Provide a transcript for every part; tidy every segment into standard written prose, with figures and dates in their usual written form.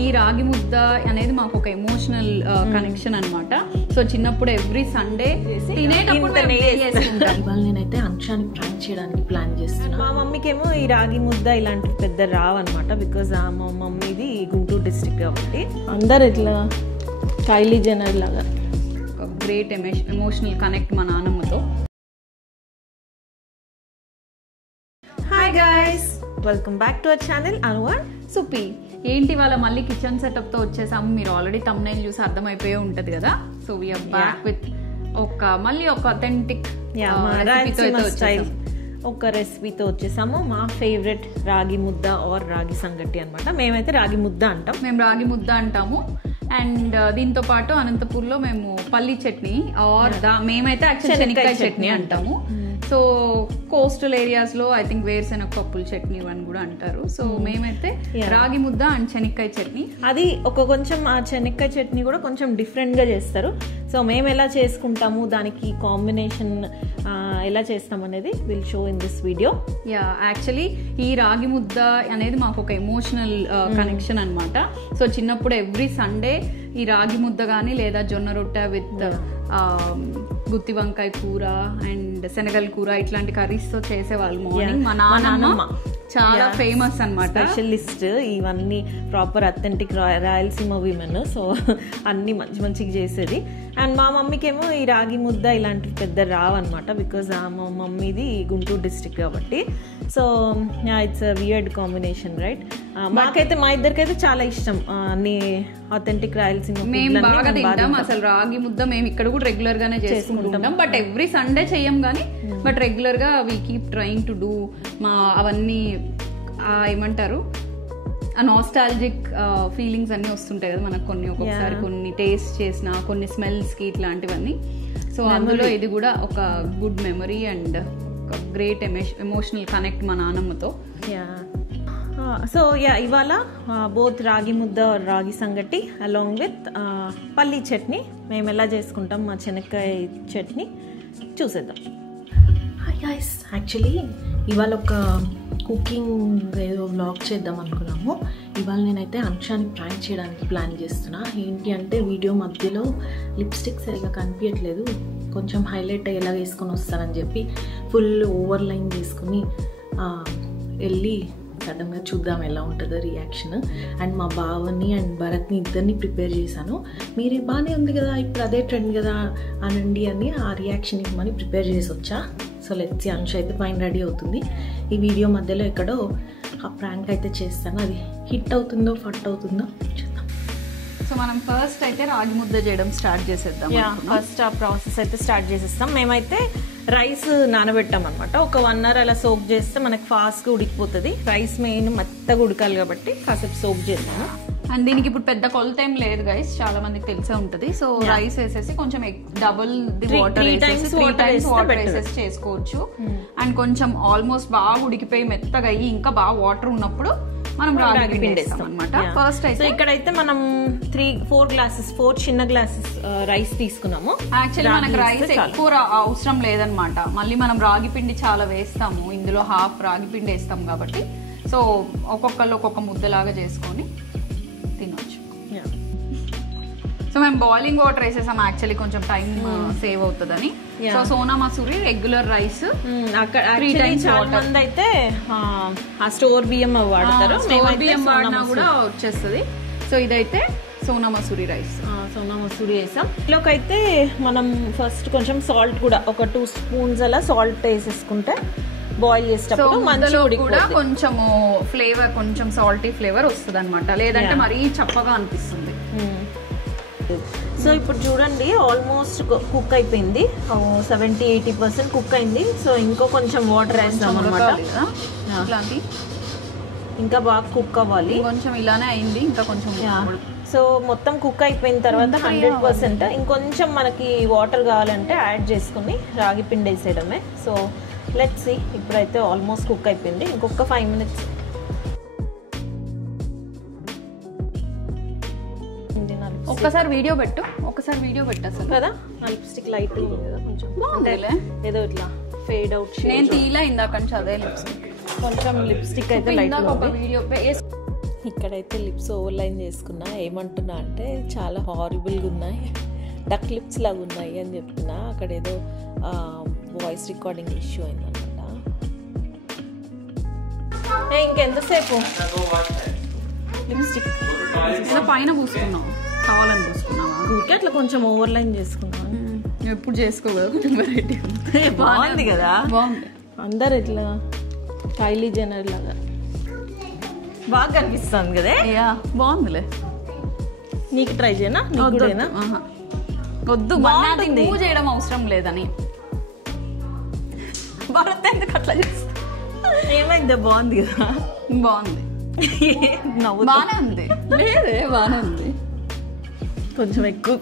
ఈ రాగి ముద్ద అనేది మాకు ఒక ఎమోషనల్ కనెక్షన్ అన్నమాట. సో చిన్నప్పుడు ఎవ్రీ సండే తినేటప్పుడు ఇవాళ నేనైతే అంశాన్ని ప్రాంక్ చేయడానికి ప్లాన్ చేస్తున్నాను. మా మమ్మీకేమో ఈ రాగి ముద్ద ఇలాంటి పెద్ద రావన్నమాట. బికాజ్ మా మమ్మీది గుంటూరు డిస్ట్రిక్ట్ కాబట్టి అందరు ఇట్లా కైలీ జెన్నర్ లాగా గ్రేట్ ఎమోషనల్ కనెక్ట్ మా నాన్నమ్మతో. Hi guys, welcome back to our channel అనువర్ సుపి. ఏంటి వాళ్ళ మళ్ళీ కిచెన్ సెటప్ తో వచ్చేసాము. మీరు ఆల్రెడీ థంబ్నైల్ చూసి అర్థమైపోయే ఉంటది కదా. సో వీఆర్ బ్యాక్ విత్ మళ్ళీ ఒక అథెంటిక్ స్టైల్ ఒక రెసిపీతో వచ్చేసాము. మా ఫేవరెట్ రాగి ముద్ద ఆర్ రాగి సంగటి అనమాట. మేమైతే రాగి ముద్ద అంటాం. మేము రాగి ముద్ద అంటాము. అండ్ దీంతో పాటు అనంతపూర్లో మేము పల్లి చట్నీ ఆర్ మేమైతే యాక్చువల్లీ శనక్కాయ చట్నీ అంటాము. సో కోస్టల్ ఏరియాస్ లో ఐ థింక్ వేరుశెనగ పప్పుల చట్నీ అని కూడా అంటారు. సో మేమైతే రాగి ముద్ద అండ్ శనక్కాయ చట్నీ. అది కొంచెం ఆ శనక్కాయ చట్నీ కూడా కొంచెం డిఫరెంట్ గా చేస్తారు. సో మేము ఎలా చేసుకుంటాము, దానికి కాంబినేషన్ ఎలా చేస్తాం అనేది will show in this video. Actually ఈ రాగి ముద్ద అనేది మాకు ఒక ఎమోషనల్ కనెక్షన్ అన్నమాట. సో చిన్నప్పుడు ఎవ్రీ సండే ఈ రాగి ముద్ద కానీ లేదా జొన్న రొట్టె విత్ గుత్తి వంకాయ కూర అండ్ శనగల కూర ఇట్లాంటి కర్రీస్ తో చేసేవాళ్ళు మార్నింగ్. మా నాన్నమ్మ చాలా ఫేమస్ అన్నమాట, స్పెషలిస్ట్ ఇవన్నీ proper authentic Rayalaseema women. So అన్ని మంచి మంచిగా చేసేది. అండ్ మా మమ్మీకేమో ఈ రాగి ముద్ద ఇలాంటి పెద్ద రావన్నమాట. బికాజ్ మా మమ్మీది గుంటూరు డిస్ట్రిక్ట్ కాబట్టి. So it's weird combination right. మాకైతే మా ఇద్దరికైతే చాలా ఇష్టం అన్ని అథెంటిక్ రాయలసీమ. మేము బాగా తింటాం అసలు రాగి ముద్ద. మేము ఇక్కడ కూడా రెగ్యులర్ గానే చేసుకుంటాం. బట్ ఎవ్రీ సండే చెయ్యం కానీ బట్ రెగ్యులర్ గా we keep trying to do. మా అవన్నీ ఏమంటారు ఆ నాస్టాలజిక్ ఫీలింగ్స్ అన్ని వస్తుంటాయి కదా మనకు. ఒక్కొక్కసారి కొన్ని టేస్ట్ చేసిన కొన్ని స్మెల్స్ కి ఇట్లాంటివన్నీ. సో అందులో ఇది కూడా ఒక good memory and great emotional connect మా నాన్నమ్మతో. సో ఇవాళ బోత్ రాగి ముద్ద రాగి సంగటి అలాంగ్ విత్ పల్లీ చట్నీ మేము ఎలా చేసుకుంటాం మా శనక్కాయ చట్నీ చూసేద్దాం. హాయ్ గైస్, యాక్చువల్లీ ఇవాళ ఒక కుకింగ్ ఏదో వ్లాగ్ చేద్దాం అనుకున్నాము. ఇవాళ నేనైతే అంశాన్ని ప్రాంక్ చేయడానికి ప్లాన్ చేస్తున్నా. ఏంటి అంటే వీడియో మధ్యలో లిప్స్టిక్ సరిగా కనిపించట్లేదు, కొంచెం హైలైట్ అయ్యేలా వేసుకొని వస్తానని చెప్పి ఫుల్ ఓవర్ లైన్ చేసుకుని వెళ్ళి సడన్గా చూద్దాం ఎలా ఉంటుందో రియాక్షన్. అండ్ మా బావని అండ్ భరత్ని ఇద్దరిని ప్రిపేర్ చేశాను. మీరు బాగానే ఉంది కదా, ఇప్పుడు అదే ట్రెండ్ కదా అనండి అని ఆ రియాక్షన్ ఇవ్వమని ప్రిపేర్ చేసి వచ్చా. సో లెట్స్ సీ, అంశ అయితే పైన రెడీ అవుతుంది. ఈ వీడియో మధ్యలో ఎక్కడో ఆ ప్రాంక్ అయితే చేస్తాను. అది హిట్ అవుతుందో ఫట్ అవుతుందో చూద్దాం. సో మనం ఫస్ట్ అయితే రాగి ముద్ద చేయడం స్టార్ట్ చేసేద్దాం. ఫస్ట్ ఆ ప్రాసెస్ అయితే స్టార్ట్ చేసేస్తాం. మేమైతే రైస్ నానబెట్టాం అనమాట. ఒక 1 hour అలా సోక్ చేస్తే మనకి ఫాస్ట్గా ఉడికిపోతుంది. రైస్ మెయిన్ మెత్తగా ఉడకాలి కాబట్టి కాసేపు సోక్ చేస్తాను. అండ్ దీనికి ఇప్పుడు పెద్ద కొలత ఏం లేదు గైస్, చాలా మందికి తెలిసే ఉంటది. సో రైస్ వేసేసి కొంచెం డబుల్ ది వాటర్ వేసేసి చేసుకోవచ్చు. అండ్ కొంచెం ఆల్మోస్ట్ బాగా ఉడికిపోయి మెత్తగా అయ్యి ఇంకా బాగా వాటర్ ఉన్నప్పుడు మనం రాగి పిండి వేస్తాం అనమాట. ఫస్ట్ అయితే ఇక్కడైతే మనం 4 చిన్న గ్లాసెస్ రైస్ తీసుకున్నాము. యాక్చువల్లీ మనకు రైస్ ఎక్కువ అవసరం లేదనమాట. మళ్ళీ మనం రాగి పిండి చాలా వేస్తాము, ఇందులో హాఫ్ రాగి పిండి వేస్తాం కాబట్టి. సో ఒక్కొక్కళ్ళు ఒక్కొక్క ముద్దలాగా చేసుకొని తినొచ్చు. సో మేము బాయిలింగ్ వాటర్ వేసేసాం యాక్చువల్లీ కొంచెం టైం సేవ్ అవుతుందని. So Sona Masuri regular rice అయితే స్టోర్ బియ్యం వాడతారు. బియ్యం వాడినా కూడా వచ్చేస్తుంది. సో ఇదైతే సోనా మసూరి రైస్. సోనా మసూరి వేసాం. ఇందులోకైతే మనం ఫస్ట్ కొంచెం సాల్ట్ కూడా ఒక 2 spoons అలా సాల్ట్ వేసేసుకుంటే బాయిల్ చేసేటప్పుడు మంచిగా కూడా కొంచెము ఫ్లేవర్, కొంచెం సాల్టీ ఫ్లేవర్ వస్తుంది అనమాట. లేదంటే మరీ చప్పగా అనిపిస్తుంది. సో ఇప్పుడు చూడండి ఆల్మోస్ట్ కుక్ అయిపోయింది, 70-80% కుక్ అయింది. సో ఇంకో కొంచెం వాటర్ వేస్తాం అనమాట. ఇంకా బాగా కుక్ అవ్వాలి. కొంచెం ఇలానే అయింది, ఇంకా కొంచెం. సో మొత్తం కుక్ అయిపోయిన తర్వాత 100% ఇంకొంచెం మనకి వాటర్ కావాలంటే యాడ్ చేసుకుని రాగి పిండి వేసేయడమే. సో లెట్స్ సీ, ఇప్పుడైతే ఆల్మోస్ట్ కుక్ అయిపోయింది. ఇంకొక 5 minutes. ఒక్కసారి వీడియో పెట్టు అసలు కదా. లిప్స్టిక్ లైట్ ఉంది కదా, కొంచెం బాగుందిలే. ఏదో ఇట్లా ఫేడ్ అవుట్. నేను తీలా ఇందాక నుంచి అదే లిప్స్టిక్, కొంచెం లిప్స్టిక్ అయితే లైట్ ఒక వీడియో ఇక్కడైతే లిప్స్ ఓవర్లైన్ చేసుకున్నా. ఏమంటున్నా అంటే చాలా హారిబుల్గా ఉన్నాయి, డక్ లిప్స్ లాగా ఉన్నాయి అని చెప్తున్నా. అక్కడ ఏదో వాయిస్ రికార్డింగ్ ఇష్యూ అయిందన్నమాట. ఇంకెంతసేపు లిప్స్టిక్ పైన పూసుకున్నాం, కావాలని పూసుకున్నావా? ఊరికే అట్లా కొంచెం ఓవర్లైన్ చేసుకున్నాం. ఎప్పుడు చేసుకోగలదు, కొంచెం వెరైటీ బాగుంది కదా. బాగుంది. అందరు ఇట్లా కైలీ జెన్నర్ లాగా బాగా కనిపిస్తుంది కదా. బాగుందిలే. నీకు ట్రై చేయనా? వద్దు, బాగుంటుంది. మూవ్ చేయడం అవసరం లేదని. భరత్ ఎందుకు అట్లా చేస్తా? ఏమైంది? బాగుంది కదా. బాగుంది, బాగానే ఉంది. లేదే, బాగానే ఉంది. కొంచెం ఎక్కువ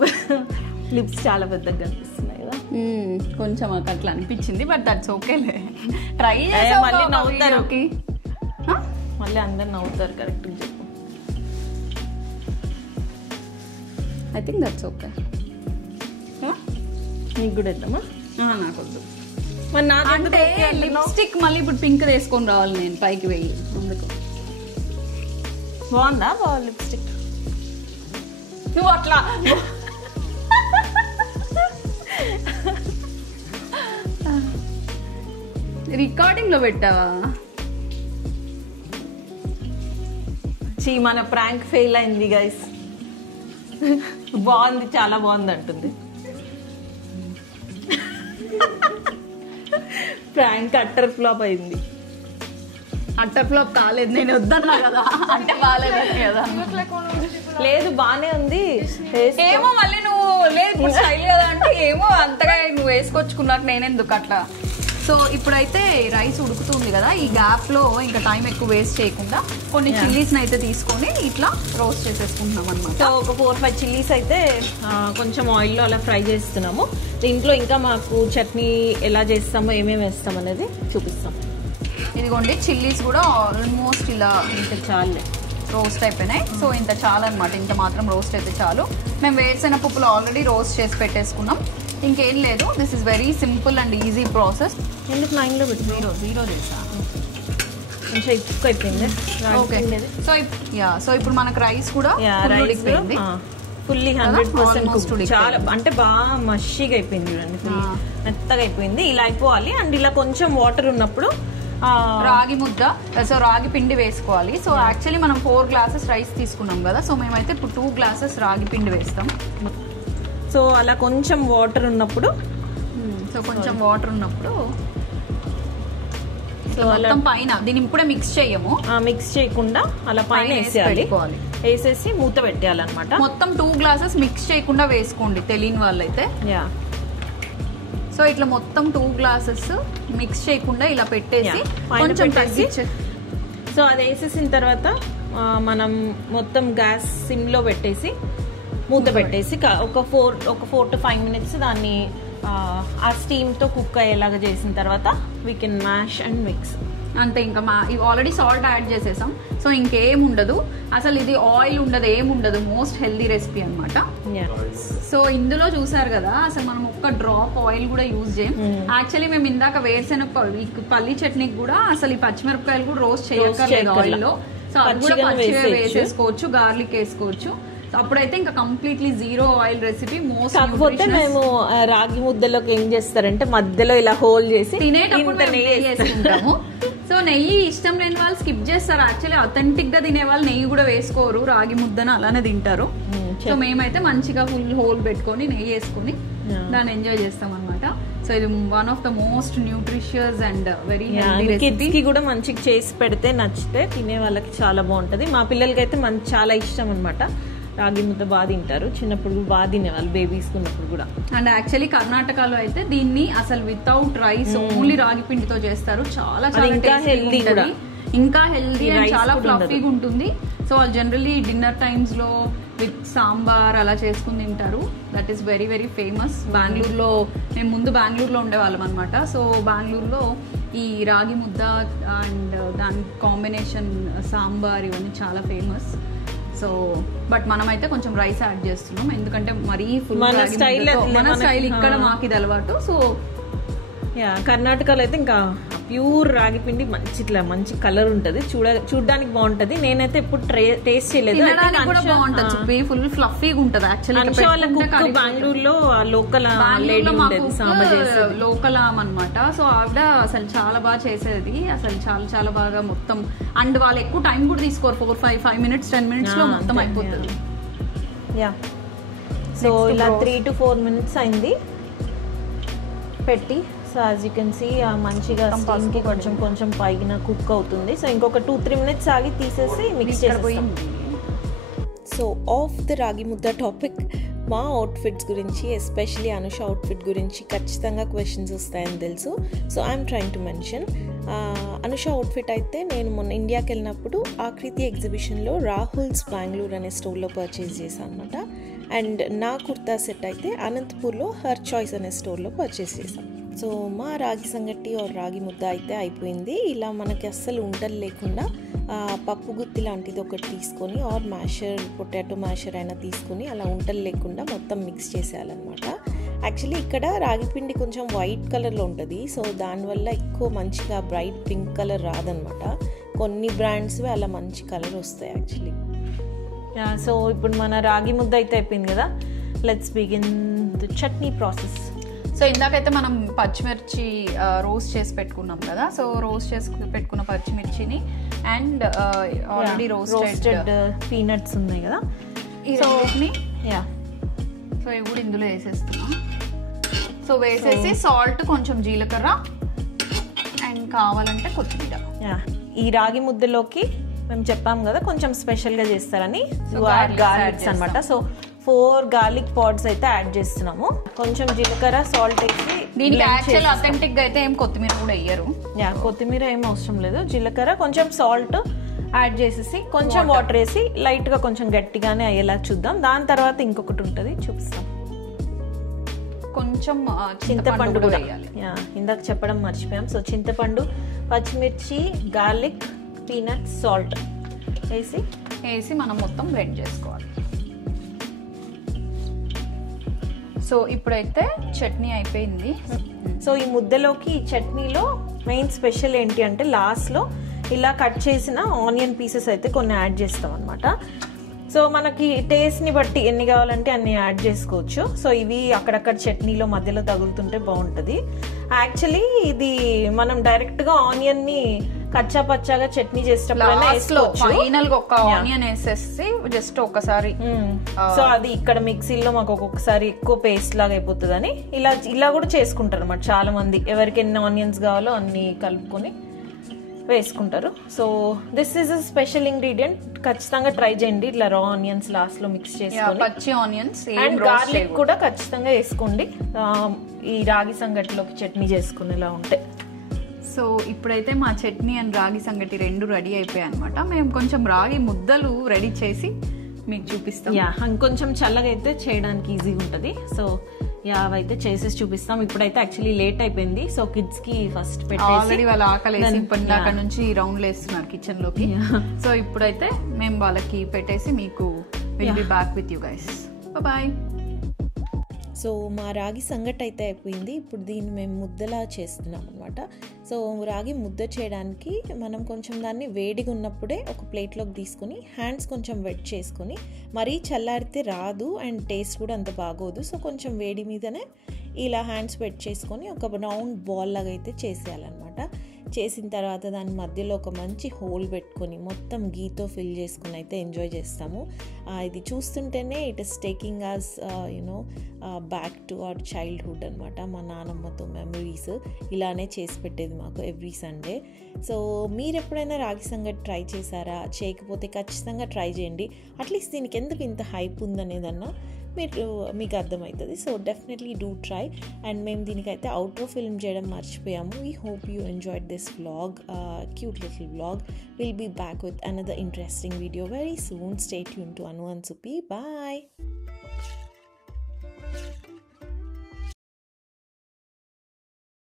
లిప్స్ చాలా పెద్దగా కనిపిస్తున్నాయి కదా. కొంచెం అట్లా అనిపించింది, బట్ దట్స్ ఓకేలే. ట్రై మళ్ళీ నవ్వుతారు, మళ్ళీ అందరు నవ్వుతారు. కరెక్ట్ చెప్పు. I think that's okay. నీకు కూడా ఇద్దామా? నాకు వద్దు. అంటే లిప్స్టిక్ మళ్ళీ ఇప్పుడు పింక్ వేసుకొని రావాలి నేను పైకి వెయ్యి. అందుకు బాగుందా? బాగుంది లిప్స్టిక్. నువ్వు అట్లా రికార్డింగ్ లో పెట్టావా? మన ప్రాంక్ ఫెయిల్ అయింది గైస్. బాగుంది, చాలా బాగుంది అంటుంది. ప్రాంక్ అట్టర్ ఫ్లాప్ అయింది. అట్టర్ ఫ్లాప్ కాలేదు, నేను వద్దన్నా కదా. అంటే బాగాలేదు కదా. లేదు, బానే ఉంది. ఏమో మళ్ళీ నువ్వు లేదు ఇప్పుడు స్టైల్ కదా అంటే ఏమో అంతగా నువ్వు వేసుకొచ్చుకున్నాక నేనెందుకు అట్లా. సో ఇప్పుడైతే రైస్ ఉడుకుతుంది కదా, ఈ గ్యాప్ లో ఇంకా టైం ఎక్కువ వేస్ట్ చేయకుండా కొన్ని చిల్లీస్ అయితే తీసుకొని ఇట్లా రోస్ట్ చేసేసుకుంటున్నాం అనమాట. సో ఒక 4-5 చిల్లీస్ అయితే కొంచెం ఆయిల్లో అలా ఫ్రై చేస్తున్నాము. దీంట్లో ఇంకా మాకు చట్నీ ఎలా చేస్తామో, ఏమేమి వేస్తాం అనేది చూపిస్తాం. ఇదిగోండి, చిల్లీస్ కూడా ఆల్మోస్ట్ ఇలా ఇంత చాలు రోస్ట్ అయిపోయినాయి. సో ఇంత చాలు అనమాట, ఇంత మాత్రం రోస్ట్ అయితే చాలు. మేము వేరుశెనగ పప్పులు ఆల్రెడీ రోస్ట్ చేసి పెట్టేసుకున్నాం, ఇంకేం లేదు. This is very simple and easy process. ఎందుకు 9లో పెట్టి జీరో చేసా, కొంచెం ఎక్కువ అయిపోయింది. ఓకే. సో ఇప్పుడు మనకు రైస్ కూడా ఫుల్లీ 100% చాలా అంటే బాగా మషిగా అయిపోయింది. చూడండి, ఫుల్ మెత్తగా అయిపోయింది. ఇలా అయిపోవాలి. అండ్ ఇలా కొంచెం వాటర్ ఉన్నప్పుడు రాగి ముద్ద, సో రాగి పిండి వేసుకోవాలి. సో యాక్చువల్లీ మనం 4 గ్లాసెస్ రైస్ తీసుకున్నాం కదా, సో మేమైతే ఇప్పుడు 2 గ్లాసెస్ రాగి పిండి వేస్తాం. సో అలా కొంచెం వాటర్ ఉన్నప్పుడు మొత్తం పైన దీన్ని ఇప్పుడే మిక్స్ చేయము, మిక్స్ చేయకుండా అలా పైన వేసేసి మూత పెట్టేయాలన్నమాట. మొత్తం 2 గ్లాసెస్ మిక్స్ చేయకుండా వేసుకోండి తెలియని వాళ్ళైతే. సో ఇట్లా మొత్తం 2 గ్లాసెస్ మిక్స్ చేయకుండా ఇలా పెట్టేసి కొంచెం తగ్గించి, సో అది వేసేసిన తర్వాత మనం మొత్తం గ్యాస్ సిమ్ లో పెట్టేసి మూత పెట్టేసి ఒక 4 to 5 minutes దాన్ని ఆ స్టీమ్ తో కుక్ అయ్యేలాగా చేసిన తర్వాత we can mash and mix. అంతే. ఇంకా ఆల్రెడీ సాల్ట్ యాడ్ చేసేసాం, సో ఇంకేం ఉండదు అసలు. ఇది ఆయిల్ ఉండదు, ఏముండదు. మోస్ట్ హెల్దీ రెసిపీ అనమాట. సో ఇందులో చూసారు కదా, అసలు మనం ఒక్క డ్రాప్ ఆయిల్ కూడా యూజ్ చేయం. యాక్చువల్లీ మేము ఇందాక వేరుశెనగ పల్లి చట్నీకి కూడా అసలు ఈ పచ్చిమిరపకాయలు కూడా రోస్ట్ చేయక్కర్లేదు ఆయిల్ లో. సో అది కూడా పచ్చిగా వేసేసుకోవచ్చు, గార్లిక్ వేసుకోవచ్చు. అప్పుడైతే ఇంకా completely zero oil recipe. Most కాకపోతే మేము రాగి ముద్దలోకి ఏం చేస్తారంటే మధ్యలో ఇలా హోల్ చేసి తినేటప్పుడు నెయ్యి వేసుకుంటాము. సో నెయ్యి ఇష్టం లేని వాళ్ళు స్కిప్ చేస్తారు. యాక్చువల్లీ అథెంటిక్ గా తినే వాళ్ళు నెయ్యి కూడా వేసుకోరు, రాగి ముద్దను అలానే తింటారు. సో మేమైతే మంచిగా ఫుల్ హోల్ పెట్టుకొని నెయ్యి వేసుకుని దాన్ని ఎంజాయ్ చేస్తాం అనమాట. సో ఇది one of the most nutritious and very healthy recipe. కి కూడా మంచిగా చేసి పెడితే నచ్చితే తినే వాళ్ళకి చాలా బాగుంటది. మా పిల్లలకి అయితే చాలా ఇష్టం అనమాట. రాగి ముద్ద బాగా తింటారు, చిన్నప్పుడు బాగా తినేవాళ్ళు, బేబీస్ ఉన్నప్పుడు కూడా. అండ్ యాక్చువల్లీ కర్ణాటకలో అయితే దీన్ని అసలు వితౌట్ రైస్ ఓన్లీ రాగి పిండితో చేస్తారు. చాలా హెల్దీ కూడా, ఇంకా హెల్దీ అండ్ చాలా ఫ్లఫీగా ఉంటుంది. సో వాళ్ళు జనరల్లీ డిన్నర్ టైమ్స్ లో విత్ సాంబార్ అలా చేసుకుని తింటారు. That is very very famous. బెంగళూరులో మేము ముందు బెంగళూరులో ఉండేవాళ్ళం అనమాట. సో బెంగళూరులో ఈ రాగి ముద్ద అండ్ దాని కాంబినేషన్ సాంబార్ ఇవన్నీ చాలా ఫేమస్. సో బట్ మనమైతే కొంచెం రైస్ యాడ్ చేస్తున్నాం, ఎందుకంటే మరీ ఫుల్ మన స్టైల్ ఇక్కడ మాకు ఇది అలవాటు. సో కర్ణాటకలో అయితే ఇంకా ప్యూర్ రాగి పిండి మంచి ఇట్లా మంచి కలర్ ఉంటుంది, చూడడానికి బాగుంటది. నేనైతే ఎప్పుడు టేస్ట్ చేయలేదు. ఫుల్ ఫ్లఫీగా ఉంటది. యాక్చువల్లీ బెంగళూరులో లోకల్ లోకల్ అన్నమాట. సో ఆవిడ అసలు చాలా బాగా చేసేది, అసలు చాలా చాలా బాగా మొత్తం. అండ్ వాళ్ళు ఎక్కువ టైం కూడా తీసుకోరు, 4-5 minutes 10 minutes లో మొత్తం అయిపోతుంది. యా, సో ఇలా 3 to 4 minutes అయింది పెట్టి. So as you can see మంచిగా స్టీమ్కి కొంచెం కొంచెం పైన కుక్ అవుతుంది. సో ఇంకొక 2-3 minutes ఆగి తీసేసి మిక్స్ చేసేస్తాం. సో ఆఫ్ ద రాగి ముద్ద టాపిక్, మా అవుట్ఫిట్స్ గురించి, ఎస్పెషలీ అనుష అవుట్ఫిట్ గురించి ఖచ్చితంగా క్వశ్చన్స్ వస్తాయని తెలుసు. So I'm trying to mention Anusha outfit అయితే నేను మొన్న ఇండియాకి వెళ్ళినప్పుడు ఆకృతి ఎగ్జిబిషన్లో రాహుల్స్ బెంగళూరు అనే స్టోర్లో పర్చేస్ చేశాను అనమాట. అండ్ నా కుర్తా సెట్ అయితే అనంతపూర్లో హర్ చాయిస్ అనే స్టోర్లో పర్చేస్ చేశాను. సో మా రాగి సంగటి ఆర్ రాగి ముద్ద అయితే అయిపోయింది. ఇలా మనకి అస్సలు ఉండలు లేకుండా పప్పు గుత్తి లాంటిది ఒకటి తీసుకొని ఆర్ మ్యాషర్, పొటాటో మ్యాషర్ అయినా తీసుకొని అలా ఉండలు లేకుండా మొత్తం మిక్స్ చేసేయాలన్నమాట. యాక్చువల్లీ ఇక్కడ రాగి పిండి కొంచెం వైట్ కలర్లో ఉంటుంది. సో దానివల్ల ఎక్కువ మంచిగా బ్రైట్ పింక్ కలర్ రాదనమాట. కొన్ని బ్రాండ్స్వి అలా మంచి కలర్ వస్తాయి యాక్చువల్లీ. సో ఇప్పుడు మన రాగి ముద్ద అయితే అయిపోయింది కదా, let's begin the chutney process. So ఇందాకైతే మనం పచ్చిమిర్చి రోస్ట్ చేసి పెట్టుకున్నాం కదా. సో రోస్ట్ చేసి పెట్టుకున్న పచ్చిమిర్చిని అండ్ ఆల్రెడీ రోస్టెడ్ పీనట్స్ ఉన్నాయి కదా, సో ఇవి కూడా ఇందులో వేసేస్తున్నాం. సో వేసేసి సాల్ట్, కొంచెం జీలకర్ర అండ్ కావాలంటే కొత్తిమీర. ఈ రాగి ముద్దలోకి మేము చెప్పాం కదా కొంచెం స్పెషల్గా చేస్తారని, గార్లిక్స్ అనమాట. సో 4 garlic pods అయితే యాడ్ చేస్తున్నాము. కొంచెం జీలకర్ర, సాల్ట్ వేసి. దీనికి యాక్చువల్ అథెంటిక్ గా అయితే ఏం కొత్తిమీర కూడా వేయరు. కొత్తిమీర ఏం అవసరం లేదు. జీలకర్ర, కొంచెం సాల్ట్ యాడ్ చేసేసి కొంచెం వాటర్ వేసి లైట్గా కొంచెం గట్టిగానే అయ్యేలా చూద్దాం. దాని తర్వాత ఇంకొకటి ఉంటుంది, చూపిస్తాం. కొంచెం చింతపండు కూడా వేయాలి. ఇందాక చెప్పడం మర్చిపోయాం. సో చింతపండు, పచ్చిమిర్చి, గార్లిక్, పీనట్స్, సాల్ట్ వేసి మనం మొత్తం బ్లెండ్ చేసుకోవాలి. సో ఇప్పుడైతే చట్నీ అయిపోయింది. సో ఈ ముద్దలోకి, ఈ చట్నీలో మెయిన్ స్పెషల్ ఏంటి అంటే లాస్ట్లో ఇలా కట్ చేసిన ఆనియన్ పీసెస్ అయితే కొన్ని యాడ్ చేస్తాం అనమాట. సో మనకి టేస్ట్ని బట్టి ఎన్ని కావాలంటే అన్ని యాడ్ చేసుకోవచ్చు. సో ఇవి అక్కడక్కడ చట్నీలో మధ్యలో తగులుతుంటే బాగుంటుంది. యాక్చువల్లీ ఇది మనం డైరెక్ట్గా ఆనియన్ని కచ్చా పచ్చాగా చట్నీ చేసేటప్పుడు ఫైనల్ గా ఒక ఆనియన్ వేసేసి జస్ట్ ఒకసారి. సో అది ఇక్కడ మిక్సీలో మాకు ఒక్కొక్కసారి ఎక్కువ పేస్ట్ లాగా అయిపోతుందని ఇలా కూడా చేసుకుంటారు అన్నమాట చాలా మంది. ఎవరికి ఎన్ని ఆనియన్స్ కావాలో అన్ని కలుపుకొని వేసుకుంటారు. So this is a special ingredient, ఖచ్చితంగా ట్రై చేయండి. ఇట్లా రా ఆనియన్స్ లాస్ట్ లో మిక్స్ చేసుకొని, పచ్చి ఆనియన్స్ అండ్ గార్లిక్ కూడా ఖచ్చితంగా వేసుకోండి ఈ రాగి సంగటిలోకి చట్నీ చేసుకునేలా ఉంటే. సో ఇప్పుడైతే మా చట్నీ అండ్ రాగి సంగటి రెండు రెడీ అయిపోయాయి అనమాట. మేము కొంచెం రాగి ముద్దలు రెడీ చేసి మీకు చూపిస్తాం. ఇంకొంచెం చల్లగా అయితే చేయడానికి ఈజీగా ఉంటుంది. సో అవైతే చేసేసి చూపిస్తాం. ఇప్పుడైతే యాక్చువల్లీ లేట్ అయిపోయింది. సో కిడ్స్ కి ఫస్ట్ ఆల్రెడీ వాళ్ళ ఆకలి అక్కడ నుంచి రౌండ్లు వేస్తున్నారు కిచెన్ లోకి. సో ఇప్పుడైతే మేము వాళ్ళకి పెట్టేసి మీకు will be back with you guys. Bye. So మా రాగి సంగటి అయితే అయిపోయింది. ఇప్పుడు దీన్ని మేము ముద్దలా చేస్తున్నాం అనమాట. సో రాగి ముద్ద చేయడానికి మనం కొంచెం దాన్ని వేడిగా ఉన్నప్పుడే ఒక ప్లేట్లోకి తీసుకొని హ్యాండ్స్ కొంచెం వెట్ చేసుకొని, మరీ చల్లారితే రాదు అండ్ టేస్ట్ కూడా అంత బాగోదు. సో కొంచెం వేడి మీదనే ఇలా హ్యాండ్స్ వెట్ చేసుకొని ఒక రౌండ్ బాల్ లాగా అయితే చేసేయాలన్నమాట. చేసిన తర్వాత దాని మధ్యలో ఒక మంచి హోల్ పెట్టుకొని మొత్తం గీతో ఫిల్ చేసుకుని అయితే ఎంజాయ్ చేస్తాము. ఇది చూస్తుంటేనే it is taking us you know back to our childhood అనమాట. మా నానమ్మతో మెమరీస్ ఇలానే చేసి పెట్టేది మాకు ఎవ్రీ సండే. సో మీరు ఎప్పుడైనా రాగి సంగటి ట్రై చేశారా? చేయకపోతే ఖచ్చితంగా ట్రై చేయండి. అట్లీస్ట్ దీనికి ఎందుకు ఇంత హైప్ ఉందనేదన్నా మీకు అర్థమవుతుంది. So definitely do try. And మేము దీనికైతే అవుట్రో ఫిల్మ్ చేయడం మర్చిపోయాము. We hope you enjoyed this vlog, cute little vlog. Will be back with another interesting video very soon. Stay tune to Anu and Supi. Bye.